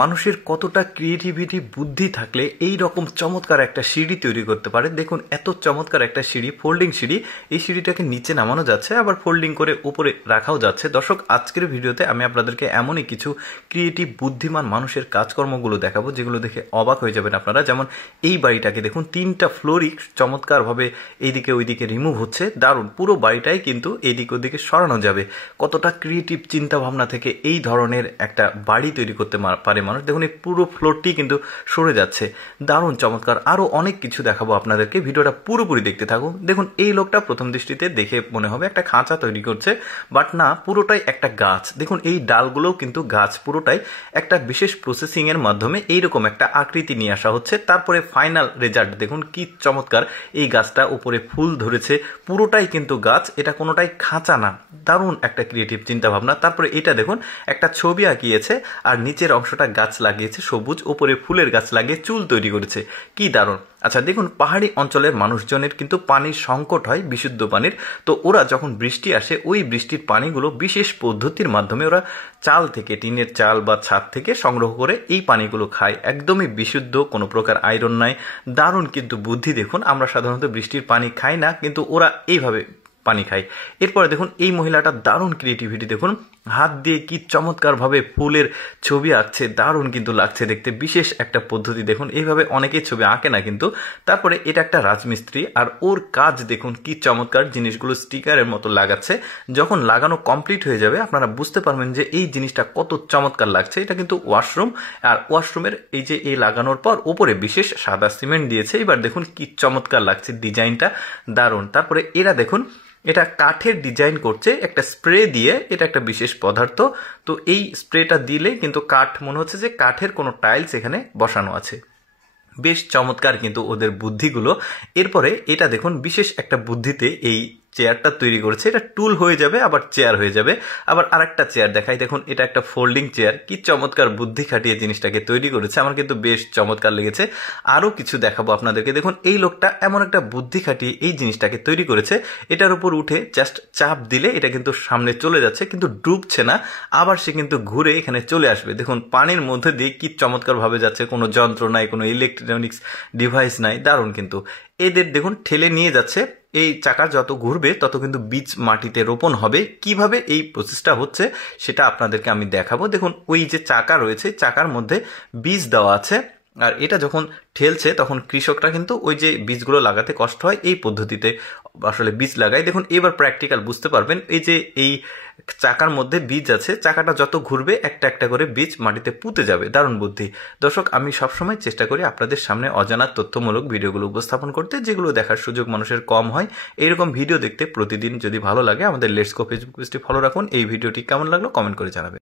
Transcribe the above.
মানুষের কতটা ক্রিয়েটিভিটি বুদ্ধি থাকলে এই রকম চমৎকার একটা সিঁড়ি তৈরি করতে পারে। দেখুন এত চমৎকার একটা সিঁড়ি, ফোল্ডিং সিঁড়ি। এই সিঁড়িটাকে নিচে নামানো যাচ্ছে, আবার ফোল্ডিং করে উপরে রাখাও যাচ্ছে। দর্শক, আজকের ভিডিওতে আমি আপনাদেরকে এমনই কিছু ক্রিয়েটিভ বুদ্ধিমান মানুষের কাজকর্মগুলো দেখাবো যেগুলো দেখে অবাক হয়ে যাবেন আপনারা। যেমন এই বাড়িটাকে দেখুন, 3টা ফ্লোরই চমৎকারভাবে এইদিকে ওইদিকে রিমুভ হচ্ছে। দারুণ, পুরো বাড়িটাই কিন্তু এইদিকে ওইদিকে সরানো যাবে। কতটা ক্রিয়েটিভ চিন্তা ভাবনা থেকে এই ধরনের একটা বাড়ি তৈরি করতে পারে মানুষ। দেখুন এই পুরো ফ্লোরটি কিন্তু সরে যাচ্ছে। দারুণ চমৎকার। আরো অনেক কিছু দেখাবো আপনাদেরকে, ভিডিওটা পুরোপুরি দেখতে থাকুন। দেখুন এই লোকটা প্রথম দৃষ্টিতে দেখে মনে হবে একটা খাঁচা তৈরি করছে, বাট না, পুরোটাই একটা গাছ। দেখুন এই ডালগুলোও কিন্তু গাছ, পুরোটাই একটা বিশেষ প্রসেসিং এর মাধ্যমে এইরকম একটা আকৃতি নিয়ে আসা হচ্ছে। তারপরে ফাইনাল রেজাল্ট দেখুন কি চমৎকার। এই গাছটা উপরে ফুল ধরেছে, পুরোটাই কিন্তু গাছ, এটা কোনোটাই খাঁচা না। দারুণ একটা ক্রিয়েটিভ চিন্তা ভাবনা। তারপরে এটা দেখুন একটা ছবি আঁকিয়েছে আর নিচের অংশটা গাছ লাগিয়েছে সবুজ, উপরে ফুলের গাছ লাগিয়ে চুল তৈরি করেছে। কি দারুণ। আচ্ছা দেখুন, পাহাড়ি অঞ্চলের মানুষজনের কিন্তু পানির সংকট হয়, বিশুদ্ধ পানির। তো ওরা যখন বৃষ্টি আসে, ওই বৃষ্টির পানিগুলো বিশেষ পদ্ধতির মাধ্যমে ওরা চাল থেকে, টিনের চাল বা ছাদ থেকে সংগ্রহ করে এই পানিগুলো খায়। একদমই বিশুদ্ধ, কোনো প্রকার আয়রন নাই। দারুণ কিন্তু বুদ্ধি। দেখুন আমরা সাধারণত বৃষ্টির পানি খাই না, কিন্তু ওরা এইভাবে পানি খায়। এরপরে দেখুন এই মহিলাটার দারুণ ক্রিয়েটিভিটি। দেখুন হাত দিয়ে কি চমৎকারভাবে ফুলের ছবি আঁকছে। দারুণ কিন্তু লাগছে দেখতে, বিশেষ একটা পদ্ধতি। দেখুন এইভাবে অনেকেই ছবি আঁকে না কিন্তু। তারপরে এটা একটা রাজমিস্ত্রি, আর ওর কাজ দেখুন কি চমৎকার। জিনিসগুলো স্টিকারের মতো লাগাচ্ছে। যখন লাগানো কমপ্লিট হয়ে যাবে আপনারা বুঝতে পারবেন যে এই জিনিসটা কত চমৎকার লাগছে। এটা কিন্তু ওয়াশরুম, আর ওয়াশরুমের এই যে এই লাগানোর পর উপরে বিশেষ সাদা সিমেন্ট দিয়েছে। এবার দেখুন কি চমৎকার লাগছে ডিজাইনটা, দারুণ। তারপরে এরা দেখুন এটা কাঠের ডিজাইন করছে একটা স্প্রে দিয়ে। এটা একটা বিশেষ পদার্থ, তো এই স্প্রেটা দিলে কিন্তু কাঠ মনে হচ্ছে যে কাঠের কোনো টাইলস এখানে বসানো আছে। বেশ চমৎকার কিন্তু ওদের বুদ্ধিগুলো। এরপরে এটা দেখুন বিশেষ একটা বুদ্ধিতে এই চেয়ারটা তৈরি করেছে। এটা টুল হয়ে যাবে, আবার চেয়ার হয়ে যাবে। আবার আরেকটা চেয়ার দেখাই, দেখুন এটা একটা ফোল্ডিং চেয়ার। কি চমৎকার বুদ্ধি খাটিয়ে জিনিসটাকে তৈরি করেছে, আমার কিন্তু বেশ চমৎকার লেগেছে। আরো কিছু দেখাবো আপনাদেরকে। দেখুন এই লোকটা এমন একটা বুদ্ধি খাটিয়ে এই জিনিসটাকে তৈরি করেছে। এটার উপর উঠে জাস্ট চাপ দিলে এটা কিন্তু সামনে চলে যাচ্ছে, কিন্তু ডুবছে না। আবার সে কিন্তু ঘুরে এখানে চলে আসবে। দেখুন পানির মধ্যে দিয়ে কি চমৎকার ভাবে যাচ্ছে, কোনো যন্ত্র নাই, কোনো ইলেকট্রনিক্স ডিভাইস নাই। দারুণ কিন্তু। এদের দেখুন ঠেলে নিয়ে যাচ্ছে। এই চাকা যত ঘুরবে তত কিন্তু বীজ মাটিতে রোপণ হবে। কিভাবে এই প্রসেসটা হচ্ছে সেটা আপনাদেরকে আমি দেখাবো। দেখুন ওই যে চাকা রয়েছে, চাকার মধ্যে বীজ দেওয়া আছে, আর এটা যখন ঠেলছে তখন কৃষকরা কিন্তু ওই যে বীজগুলো লাগাতে কষ্ট হয়, এই পদ্ধতিতে আসলে বীজ লাগায়। দেখুন এবার প্র্যাকটিক্যাল বুঝতে পারবেন। এই যে এই চাকার মধ্যে বীজ আছে, চাকাটা যত ঘুরবে একটা একটা করে বীজ মাটিতে পুঁতে যাবে। দারুণ বুদ্ধি। দর্শক, আমি সবসময় চেষ্টা করি আপনাদের সামনে অজানা তথ্যমূলক ভিডিওগুলো উপস্থাপন করতে, যেগুলো দেখার সুযোগ মানুষের কম হয়। এইরকম ভিডিও দেখতে প্রতিদিন যদি ভালো লাগে আমাদের লেটস গো ফেসবুক পেজটি ফলো রাখুন। এই ভিডিওটি কেমন লাগলো কমেন্ট করে জানাবেন।